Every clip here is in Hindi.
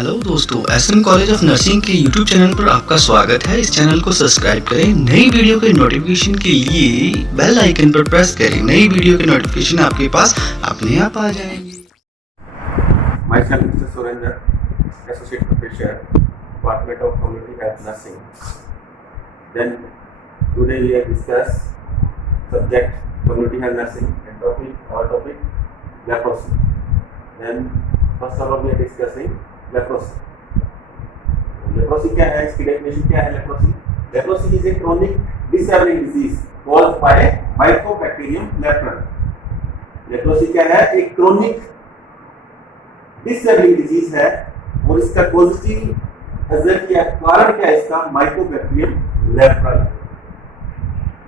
हेलो दोस्तों, एसएम कॉलेज ऑफ नर्सिंग के यूट्यूब चैनल पर आपका स्वागत है। इस चैनल को सब्सक्राइब करें। नई वीडियो के नोटिफिकेशन के लिए बेल आइकन पर प्रेस करें। नई वीडियो के नोटिफिकेशन आपके पास अपने आप आ जाएंगे। Myself, Mr. Surendra, Associate Professor, Department of Community Health Nursing. Then today we have discussed subject Community Health Nursing and our topic leprosy. Then first of all we are discussing leprosy. Leprosy क्या है? इसकी definition क्या है? Leprosy is a chronic disabling disease caused by Mycobacterium leprae. Leprosy क्या है? एक chronic डिसेबलिंग डिजीज है और इसका पॉजिटिव एजेंट या कारण क्या है? इसका माइकोबैक्टीरियम लेप्रल।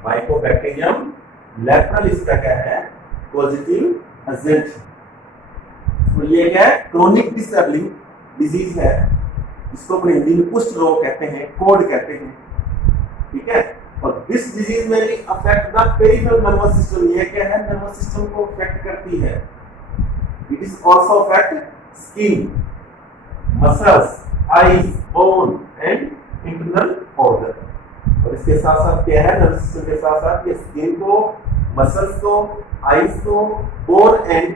माइकोबैक्टीरियम लेप्रल इसका क्या है? Positive agent. तो ये क्या है? क्रोनिक डिसेबलिंग डिजीज है। इसको अपने हिंदी में कुष्ठ रोग कहते हैं, कोड कहते हैं, ठीक है। और दिस डिजीज में affect the peripheral nervous system. ये क्या है? नर्वस सिस्टम को अफेक्ट करती है। It is also affect skin, muscles, eyes, bone and internal organ। और इसके साथ साथ क्या है? नर्वस सिस्टम के साथ साथ ये स्किन को, मसल्स को, आईज को, बोन एंड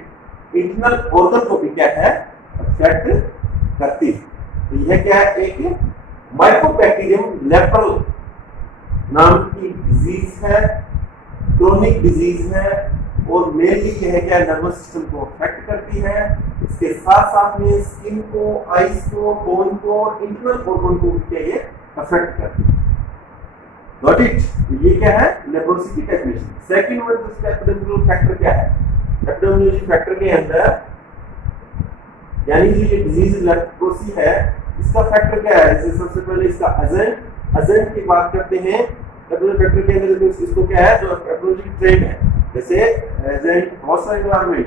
इंटरनल ऑर्गन को भी क्या है? अफेक्ट करती है। तो यह क्या है? एक माइकोबैक्टीरियम लेप्रल नाम की डिजीज है, क्रोनिक डिजीज है और मेनली यह क्या? नर्वस सिस्टम को अफेक्ट करती है। इसके साथ साथ में स्किन को, आईज को, बोन को, इंटरनल ऑर्गन को क्या ये अफेक्ट करती है। Got it? ये क्या है? लेप्रोसी की डेफिनेशन। सेकंड वर्ड इसका एपिडेमियोलॉजिकल फैक्टर क्या है? एपिडेमियोलॉजिकल फैक्टर के अंदर यानी जो ये डिजीज लेप्रोसी है इसका फैक्टर क्या है? जैसे सबसे पहले इसका एजेंट की बात करते हैं। एपिडेमियोलॉजिकल फैक्टर के अंदर इसको क्या है? जो एपिडेमियोलॉजिकल ट्रेंड है, जैसे एजेंट, हॉस्टल एनवायरनमेंट,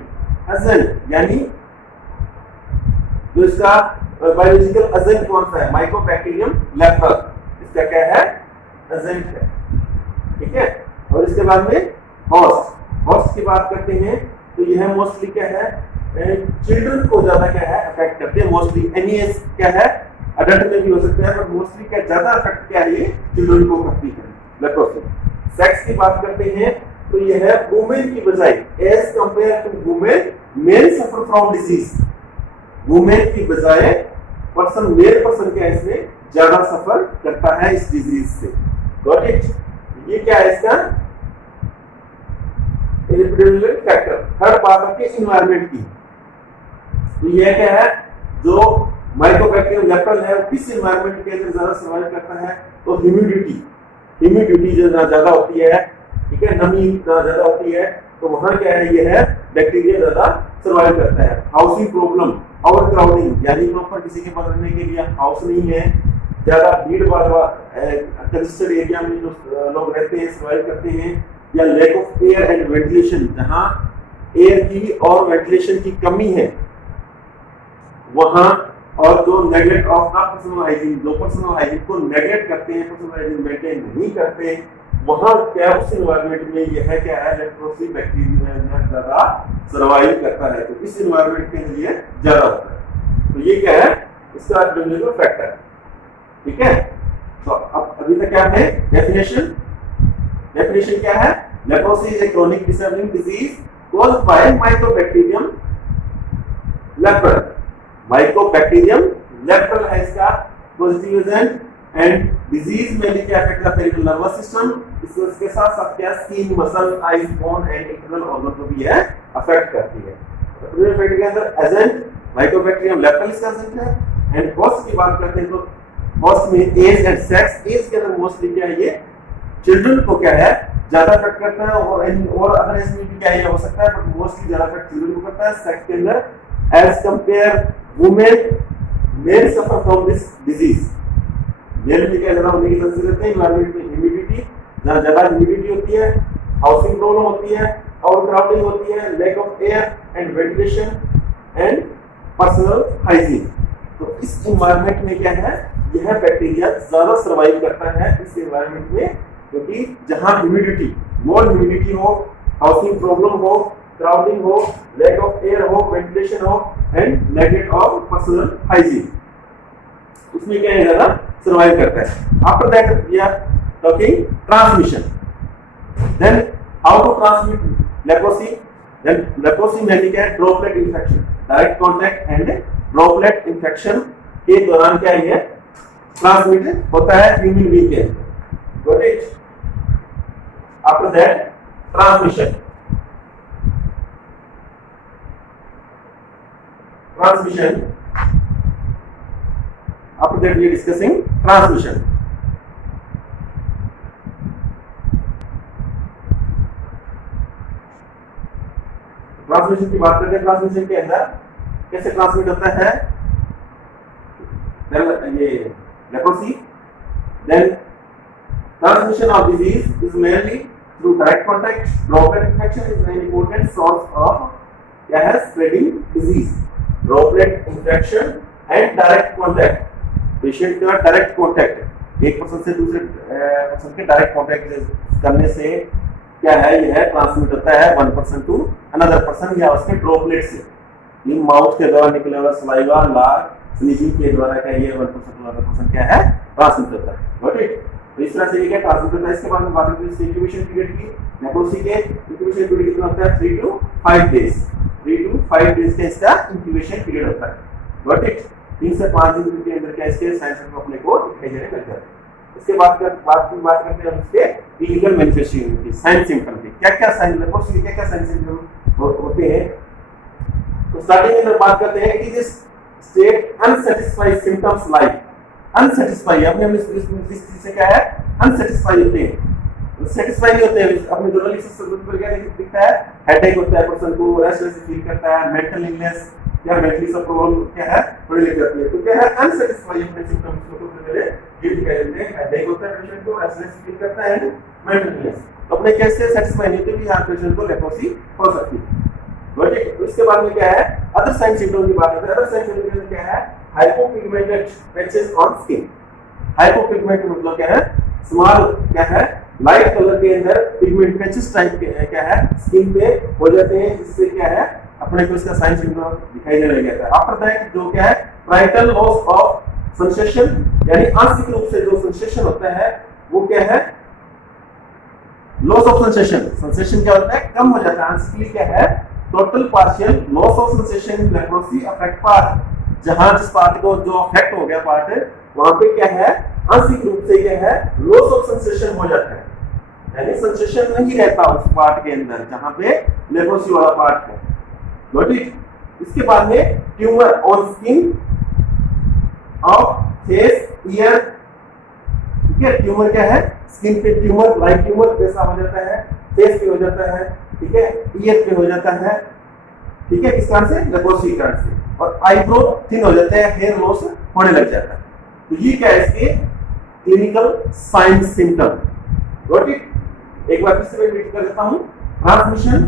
एजेंट यानी जो इसका बायोलॉजिकल एजेंट कौन सा है? माइकोबैक्टीरियम लेप्रल इसका क्या है? एजेंट है, ठीक है। और इसके बाद में होस्ट की बात करते हैं तो यह मोस्टली क्या है? चिल्ड्रन को ज्यादा क्या है? अफेक्ट करते हैं। मोस्टली एनईएस क्या है? अडल्ट में भी हो सकता है, पर मोस्टली क्या ज्यादा अफेक्ट क्या है? ये चिल्ड्रन को करती है लेप्रोसी। सेक्स की बात करते हैं तो यह है वुमेन की बजाय, as compare to women, male suffer from disease. Women की बजाय मेल पर्सन क्या इसमें ज्यादा सफर करता है इस डिजीज से। Got it? ये क्या है इसका एपिडेमियोलॉजिकल फैक्टर। थर्ड बात आपके एनवायरनमेंट की। तो ये क्या है? जो माइकोबैक्टीरियम लेप्रल है किस एनवायरनमेंट के अंदर ज्यादा सर्वाइव करता है? तो ह्यूमिडिटी जो ज्यादा होती है, ठीक है, नमी ज्यादा होती है, तो वहां क्या है? ये है बैक्टीरिया ज्यादा सर्वाइव करता है। हाउसिंग प्रॉब्लम, ओवर क्राउडिंग यानी प्रॉपर किसी के पास रहने के लिए हाउस नहीं है, ज्यादा भीड़ भाड़ कंजेस्टेड एरिया में जो लोग रहते हैं, सर्वाइव करते हैं, या lack of air and ventilation, जहां एयर की और वेंटिलेशन की कमी है वहां, और जो neglect of the personal hygiene, जो पर्सनल हाइजीन को नेगलेक्ट करते हैं, पर्सनल हाइजीन मेंटेन नहीं करते, वहां क्या उस एनवायरनमेंट में यह क्या है? लेप्रोसी बैक्टीरिया ज्यादा सर्वाइव करता है। तो इस एनवायरनमेंट के अंदर ये ज्यादा होता है। तो ये क्या है? इसका एपिडेमियोलॉजिकल फैक्टर, ठीक है। तो अब अभी तक क्या है डेफिनेशन क्या है? Leprosy is a chronic disabling disease caused by mycobacterium leprae. Mycobacterium leprae है इसका पॉजिटिव एजेंट एंड डिजीज में क्या अफेक्ट करता है? नर्वस सिस्टम, इसके साथ साथ क्या skin, muscle, eyes, bone and internal organ को भी है अफेक्ट करती है। एपिडेमियोलॉजिकल फैक्टर के अंदर एजेंट माइकोबैक्टीरियम लेप्रल इसका एजेंट है। एंड होस्ट की बात करते हैं तो होस्ट में एज एंड सेक्स। एज के अंदर मोस्टली क्या है? ये चिल्ड्रन को क्या है? ज्यादा अफेक्ट करता है, और अदर एज में भी क्या ये हो सकता है, बट मोस्टली ज्यादा अफेक्ट चिल्ड्रन को करता है। सेक्स के अंदर as compare women, male suffer from this disease. Male में क्या ज्यादा होने की चांसेस रहते हैं? एनवायरनमेंट में ह्यूमिडिटी, जहाँ ज्यादा ह्यूमिडिटी होती है, हाउसिंग प्रॉब्लम होती है, ओवर क्राउडिंग होती है, lack of air and ventilation and personal hygiene. तो इस एनवायरनमेंट में क्या है? यह बैक्टीरिया ज्यादा सर्वाइव करता है इस एनवायरनमेंट में, क्योंकि जहां ह्यूमिडिटी, मोर ह्यूमिडिटी हो, हाउसिंग प्रॉब्लम हो, क्राउडिंग हो, लैक ऑफ एयर हो, वेंटिलेशन हो and neglect of personal hygiene. उसमें क्या है ज्यादा सर्वाइव करता है। After that we are talking transmission. Then how to transmit leprosy? Then leprosy में क्या है? Droplet infection, direct contact and droplet infection के दौरान क्या है ट्रांसमिट होता है ह्यूमन बीइंग के। Got it? After that transmission. Transmission. After that we are discussing transmission. Transmission की बात करते हैं। ट्रांसमिशन के अंदर कैसे ट्रांसमिट होता है? ये leprosy. Then transmission of disease is mainly through direct contact. Droplet infection is very important source of क्या है spreading disease. Droplet infection and direct contact, patient का डायरेक्ट कॉन्टैक्ट, एक पर्सन से दूसरे पर्सन के डायरेक्ट कॉन्टैक्ट करने से क्या है यह ट्रांसमिट होता है one person to another person या उसके ड्रॉपलेट से। ये माउथ के द्वारा निकले हुआ सलाइवा, लार, स्नीजिंग के द्वारा क्या ये one person to another person क्या है ट्रांसमिट होता है। Got it? तो इस तरह से ये क्या ट्रांसमिट होता है। इसके बाद में बात करते हैं इंक्यूबेशन पीरियड की। लेप्रोसी के इंक्यूबेशन पीरियड कितना होता है? 3 to 5 डेज। 3 to 5 डेज का इसका इंक्यूबेशन पीरियड होता है। Got it? 3 से 5 दिन के अंदर क्या इसके साइन सिम्टम अपने को दिखाई देने लग जाते हैं। इसके बाद बात करते हैं उसके क्लिनिकल मैनिफेस्टेशन की, साइन सिम्टम की। क्या-क्या साइन लेप्रोसी के क्या-क्या साइन सिम्टम होते हैं? तो स्टार्टिंग में बात करते हैं कि this state unsatisfied symptoms like unsatisfied, अपने इस चीज से क्या है अनसैटिस्फाइड होते हैं, सेटिस्फाई नहीं होते हैं अपने जनरली पर क्या दिखता है? हेडेक होता है, पर्सन को रेस्टलेस फील करता है, मेंटल इलनेस या मेंटली सब प्रॉब्लम क्या है थोड़ी लग जाती है। तो क्या है अनसैटिस्फाइड अपने सिम्टम्स को सबसे पहले ये दिखाई देते हैं। हेडेक होता है, पेशेंट को रेस्टलेस फील करता है, मेंटल इलनेस। तो अपने कैसे सेटिस्फाई नहीं होते भी यहाँ पेशेंट को लेप्रोसी हो सकती है। ठीक, उसके बाद में क्या है अदर साइन सिम्टम की बात करते हैं। अदर साइन सिम्टम क्या है? Hypopigmented patches on skin. Hypopigmented मतलब क्या है? स्मॉल क्या है लाइट कलर के अंदर पिगमेंट पैचेस टाइप के क्या है स्किन पे हो जाते हैं, जिससे क्या है अपने को इसका साइन सिम्टम दिखाई देने लग जाता है। आफ्टर दैट जो क्या है प्राइटल लॉस ऑफ सेंसेशन, यानी आंशिक रूप से जो सेंसेशन होता है वो क्या है लॉस ऑफ सेंसेशन। सेंसेशन क्या होता है? कम हो जाता है। आंशिकली क्या है total partial loss of sensation in leprosy affect part, जहां जिस पार्ट को जो अफेक्ट हो गया पार्ट है वहां पे क्या है आंशिक रूप से क्या है लॉस ऑफ सेंसेशन हो जाता है, यानी सेंसेशन नहीं रहता उस पार्ट के अंदर जहां पे लेप्रोसी वाला पार्ट है। Note it. इसके बाद में tumour on skin of face year. ठीक है, ट्यूमर क्या है स्किन पे ट्यूमर लाइक ट्यूमर जैसा हो जाता है, फेस पे हो जाता है, ठीक है, ईयर पे हो जाता है, ठीक है, किस कारण से लेप्रोसी कारण से। और आईब्रो थिन हो जाते हैं, हेयर लॉस होने लग जाता है। तो ये क्या है इसके clinical sign symptom. Got it? एक बार फिर से रिपीट कर देता हूं। Transmission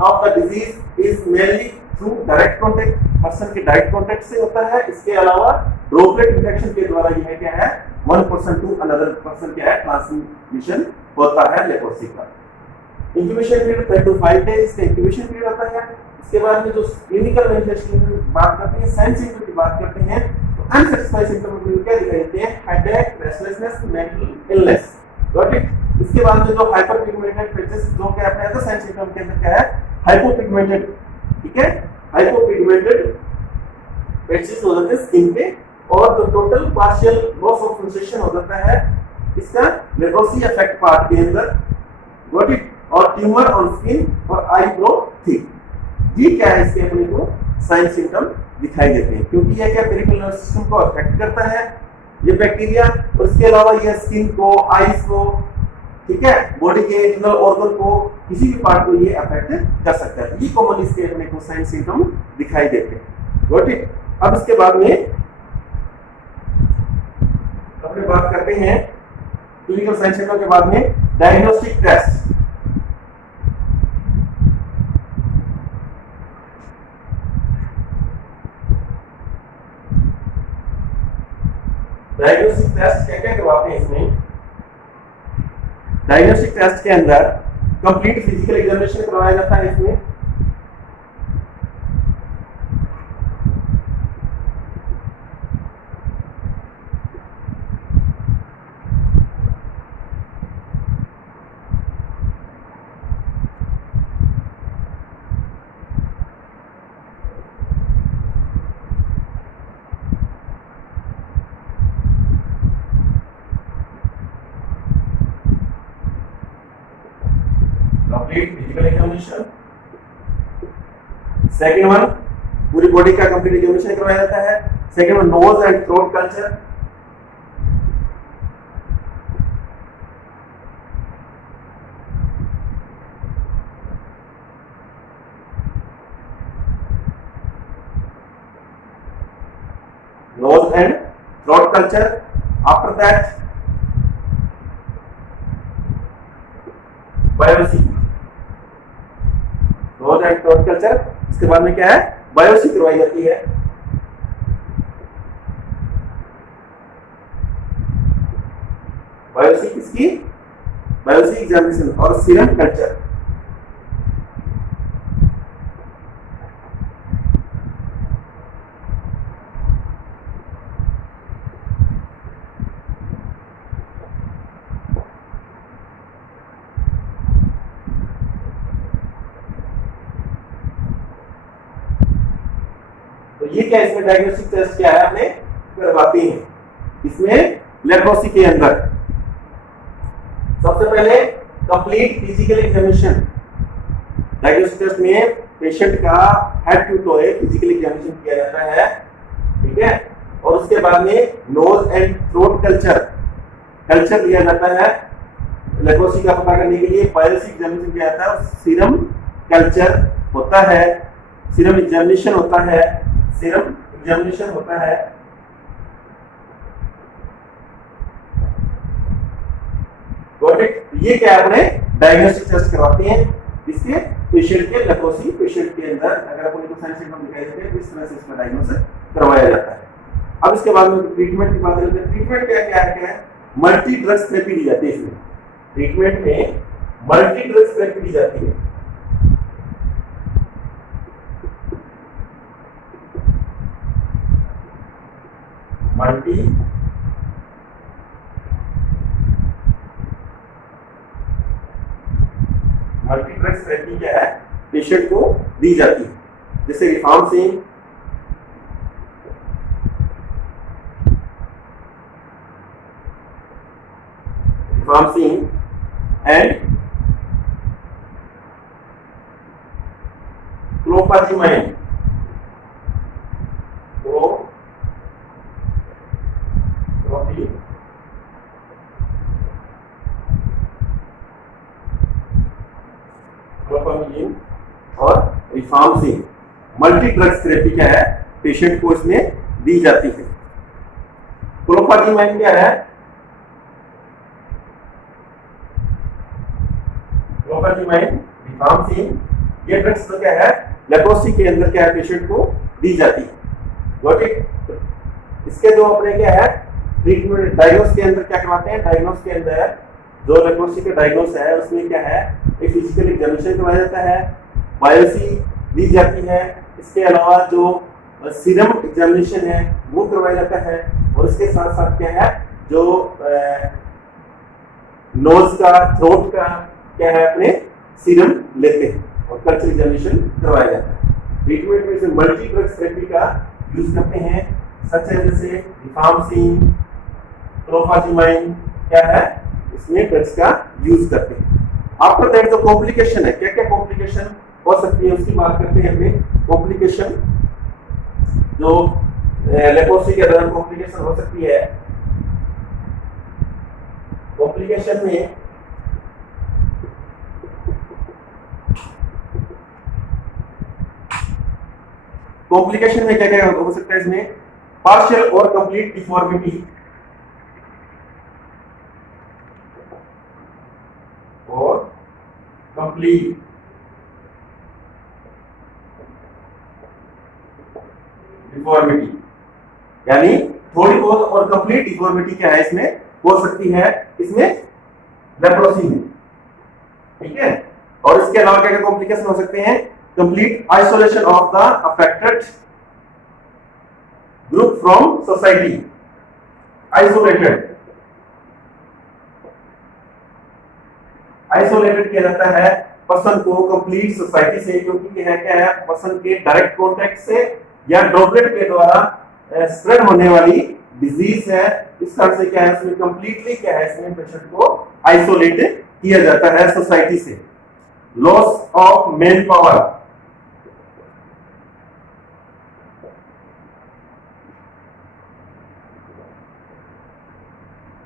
of the disease is mainly through direct contact, person के डायरेक्ट कांटेक्ट से होता है। इसके अलावा ड्रॉपलेट इन्फेक्शन के द्वारा यह क्या है one person to another person क्या है ट्रांसमिशन होता है लेप्रोसी का। इंक्यूबेशन पीरियड 3 to 5 डेज का इंक्यूबेशन पीरियड होता है। इसके बाद में जो क्लिनिकल मैनिफेस्टेशन की बात करते हैं, साइन सिम्टम की बात करते हैं, तो अनसैटिस्फाइड सिम्टम में क्या दिखाई देते हैं? Headache, restlessness, mental illness. Got it? इसके बाद में जो हाइपरपिगमेंटेड पैचेस जो क्या अपने अदर साइन सिम्टम के अंदर क्या है हाइपोपिगमेंटेड, ठीक है, हाइपोपिगमेंटेड पैचेस हो जाते हैं स्किन पे, और जो total partial loss of sensation हो जाता है इसका लेप्रोसी अफेक्ट पार्ट के अंदर। Got it? और ट्यूमर ऑन स्किन और आईब्रो थिक। ये क्या है इसके अपने को साइन सिम्टम दिखाई देते हैं, क्योंकि यह क्या पेरिफेरल नर्वस सिस्टम को अफेक्ट करता है ये बैक्टीरिया, और इसके अलावा यह स्किन को, आईज को, ठीक है, बॉडी के इंटरनल ऑर्गन को, किसी भी पार्ट को ये अफेक्ट कर सकता है। ये कॉमन इसके अपने को साइन सिम्टम दिखाई देते हैं। Got it? अब इसके बाद में अपने बात करते हैं क्लिनिकल साइन सिम्टम के बाद में डायग्नोस्टिक टेस्ट। डायग्नोस्टिक टेस्ट क्या क्या करवाते हैं इसमें? डायग्नोस्टिक टेस्ट के अंदर कंप्लीट फिजिकल एग्जामिनेशन करवाया जाता है इसमें। Complete physical examination. Second one, पूरी बॉडी का कंप्लीट एग्जामिनेशन करवाया जाता है। Second one, nose and throat culture. nose and throat culture. After that, biopsy, nose and throat culture। इसके बाद में क्या है, बायोप्सी करवाई जाती है। बायोप्सी किसकी, बायोप्सी एग्जामिनेशन। और सीरम कल्चर, तो ये क्या इसमें डायग्नोस्टिक टेस्ट क्या है आपने करवाते हैं इसमें लेप्रोसी के अंदर। सबसे पहले complete physical examination. Diagnostic test में पेशेंट का head to toe physical examination किया जाता है, ठीक है। और उसके बाद में नोज एंड थ्रोट कल्चर लिया जाता है लेप्रोसी का पता करने के लिए। बायोप्सी एग्जामिनेशन किया जाता है। सीरम कल्चर होता है, सीरम एग्जामिनेशन होता है, सीरम एग्जामिनेशन होता है। Got it. ये क्या अपने डायग्नोस्टिक टेस्ट करवाते हैं इसके पेशेंट के लेप्रोसी पेशेंट के अंदर। अगर अपन को साइन सिम्टम दिखाई देते हैं इस तरह से इसका डायग्नोसिस करवाया जाता है। अब इसके बाद में ट्रीटमेंट की बात करते हैं। ट्रीटमेंट क्या है, मल्टी ड्रग्स थेरेपी दी जाती है। इसमें ट्रीटमेंट में मल्टी ड्रग्स थेरेपी दी जाती है। मल्टी ड्रग्स थेरेपी क्या है, पेशेंट को दी जाती है। जैसे रिफार्मसिन, एंड क्लोफाजिमाइन। और रिफार्मसिन मल्टी ड्रग्स थेरेपी क्या है, पेशेंट को इसमें दी जाती है। क्लोफाजिमाइन क्या है, क्लोफाजिमाइन, रिफार्मसिन, ये ड्रग्स तो क्या है लेप्रोसी के अंदर क्या है पेशेंट को दी जाती है। Got it. इसके जो अपने क्या है ट्रीटमेंट डायग्नोस के अंदर क्या करवाते हैं, डायग्नोस के अंदर जो लेप्रोसी का डायग्नोस है उसमें क्या है एक फिजिकल एग्जामिनेशन करवाया जाता है, बायोप्सी दी जाती है। इसके अलावा जो सीरम एग्जामिनेशन है वो करवाया जाता है। और इसके साथ साथ क्या है जो नोज का थ्रोट का क्या है अपने सीरम लेते हैं और कल्चर एग्जामिनेशन करवाया जाता है। ट्रीटमेंट में से मल्टी ड्रग्स थेरेपी का यूज करते हैं, सच है जैसे रिफार्मसिन, क्लोफाजिमाइन क्या है इसमें ड्रग्स का यूज करते हैं। आफ्टर दैट जो कॉम्प्लिकेशन है, क्या क्या कॉम्प्लिकेशन हो सकती है उसकी बात करते हैं। हमें कॉम्प्लिकेशन जो लेप्रोसी के दौरान कॉम्प्लिकेशन हो सकती है, कॉम्प्लिकेशन में क्या क्या हो सकता है इसमें, पार्शियल और कंप्लीट डिफॉर्मिटी और कंप्लीट डिफॉर्मिटी, यानी थोड़ी बहुत और कंप्लीट डिफॉर्मिटी क्या है इसमें हो सकती है इसमें लेप्रोसी में, ठीक है। और इसके अलावा क्या क्या कॉम्प्लिकेशन हो सकते हैं, complete isolation of the affected group from society, isolated किया जाता है पर्सन को कंप्लीट सोसाइटी से, क्योंकि यह क्या है पर्सन के डायरेक्ट कॉन्टेक्ट से या ड्रॉपलेट के द्वारा स्प्रेड होने वाली डिजीज है। इस कारण से क्या है इसमें कंप्लीटली क्या है इसमें पेशेंट को आइसोलेट किया जाता है सोसाइटी से। Loss of man power,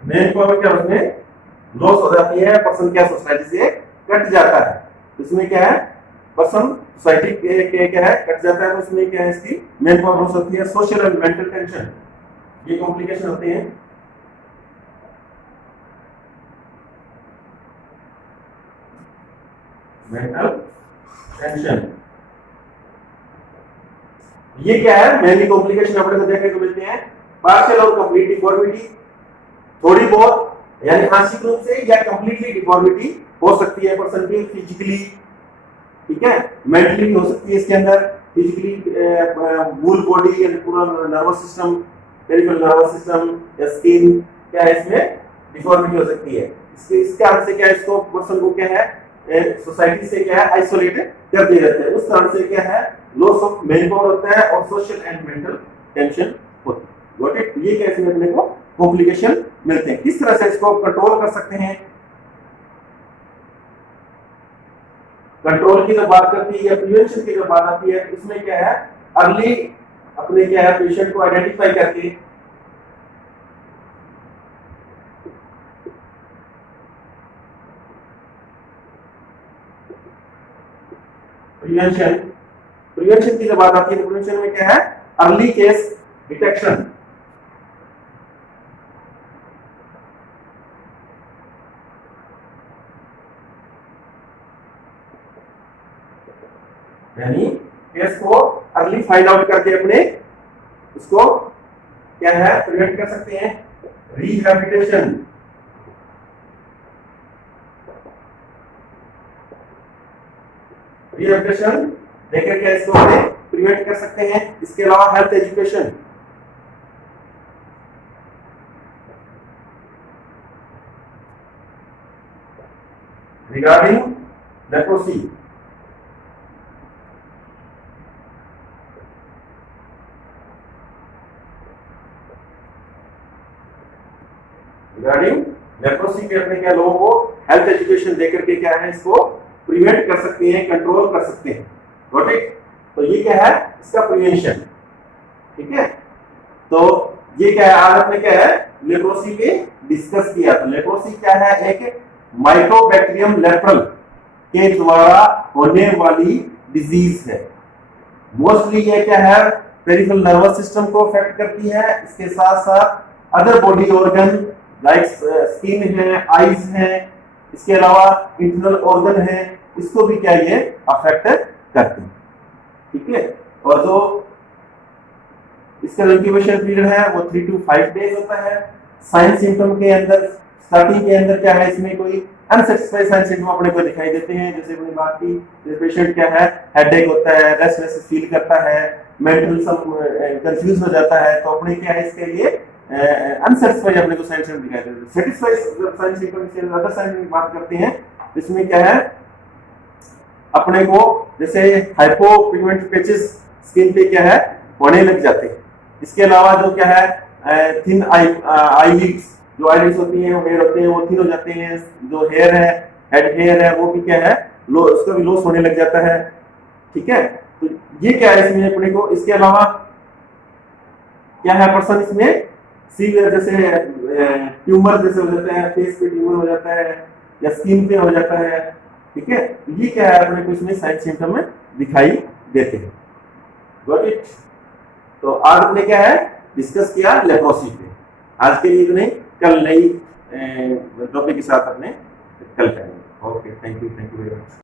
man power क्या उसमें लॉस हो जाती है, पर्सन क्या सोसाइटी से कट जाता है। इसमें क्या है, पर्सन सोसाइटी के क्या है कट जाता है, तो उसमें क्या है इसकी मेन पावर लॉस होती है। सोशल एंड मेंटल टेंशन, ये कॉम्प्लिकेशन होते हैं। मेंटल टेंशन, ये क्या है, मेनली कॉम्प्लिकेशन अपने को देखने को मिलते हैं। पार्शियल और कंप्लीट डिफॉर्मिटी, थोड़ी बहुत यानी आंशिक रूप से या कंप्लीटली डिफॉर्मिटी हो सकती है पर्सन की फिजिकली, ठीक है, मेंटली हो सकती है इसके अंदर। फिजिकली मूल बॉडी या पूरा nervous system, peripheral nervous system या स्किन क्या है इसमें डिफॉर्मिटी हो सकती है। इसके कारण से क्या है, इसको पर्सन को क्या है सोसाइटी से क्या है आइसोलेट कर दिया जाता है। उस कारण से क्या है लॉस ऑफ मैन पावर होता है और सोशल एंड मेंटल टेंशन होती है। Got it? ये क्या इसमें अपने को कॉम्प्लिकेशन मिलते हैं। किस तरह से इसको कंट्रोल कर सकते हैं? कंट्रोल की जब बात करती है या प्रिवेंशन की जब बात आती है, इसमें क्या है अर्ली अपने क्या है पेशेंट को आइडेंटिफाई करके प्रिवेंशन की जब बात आती है तो प्रिवेंशन में क्या है अर्ली केस डिटेक्शन, यानी केस को अर्ली फाइंड आउट करके अपने उसको क्या है प्रिवेंट कर सकते हैं। रिहैबिलिटेशन, रिहैबिलिटेशन देकर क्या इसको प्रिवेंट कर सकते हैं। इसके अलावा health education, regarding leprosy, regarding leprosy के अपने क्या लोगों को हेल्थ एजुकेशन देकर के क्या है इसको प्रिवेंट कर सकते हैं, कंट्रोल कर सकते हैं। Got it? तो ये क्या है इसका प्रिवेंशन, ठीक है। तो ये क्या है आज आपने क्या है लेप्रोसी पे डिस्कस किया। तो लेप्रोसी क्या है, एक माइकोबैक्टीरियम लेप्रल के द्वारा होने वाली डिजीज है। मोस्टली ये क्या है पेरिफेरल नर्वस सिस्टम को अफेक्ट करती है। इसके साथ साथ other body organ like skin है, आईज है, इसके अलावा इंटरनल ऑर्गन है, इसको भी क्या ये अफेक्ट करते हैं, ठीक है। और जो इसका इंक्यूबेशन पीरियड है वो 3 to 5 डेज होता है। साइन सिम्टम के अंदर स्टार्टिंग के अंदर क्या है इसमें कोई अनसेटिस्फाइड साइन सिम्टम अपने को दिखाई देते हैं। जैसे मैंने बात की पेशेंट क्या है हेडेक होता है, रेस्टलेस फील करता है, मेंटल सब कंफ्यूज हो जाता है। तो अपने क्या है इसके लिए अनसेटिस्फाइड अपने को साइन सिम्टम दिखाई देते हैं। सेटिस्फाइड साइन सिम्टम से अदर साइन की बात करते हैं, इसमें क्या है अपने को जैसे हाइपोपिगमेंट पैचेस स्किन पे क्या है होने लग जाते हैं। इसके अलावा जो क्या है थिन आईलिड्स, जो आईलिड्स होती हैं हेयर होते हैं वो थिन हो जाते हैं। जो हेयर है हेड हेयर है वो भी क्या है लो, उसका भी लॉस होने लग जाता है, ठीक है। तो ये क्या है इसमें अपने को। इसके अलावा क्या है पर्सन इसमें सीवियर जैसे ट्यूमर जैसे हो जाता है, फेस पे ट्यूमर हो जाता है या स्किन पे हो जाता है, ठीक है। ये क्या है अपने को इसमें साइन सिम्टम में दिखाई देते हैं। Got it? तो आज हमने क्या है डिस्कस किया लेप्रोसी पे। आज के लिए नहीं, कल नई टॉपिक के साथ अपने कल करेंगे। Okay, thank you very much.